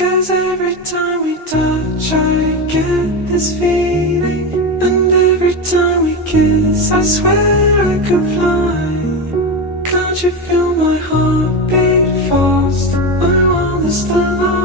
'Cause every time we touch I get this feeling, and every time we kiss I swear I could fly. Can't you feel my heart beat fast? I want this to last.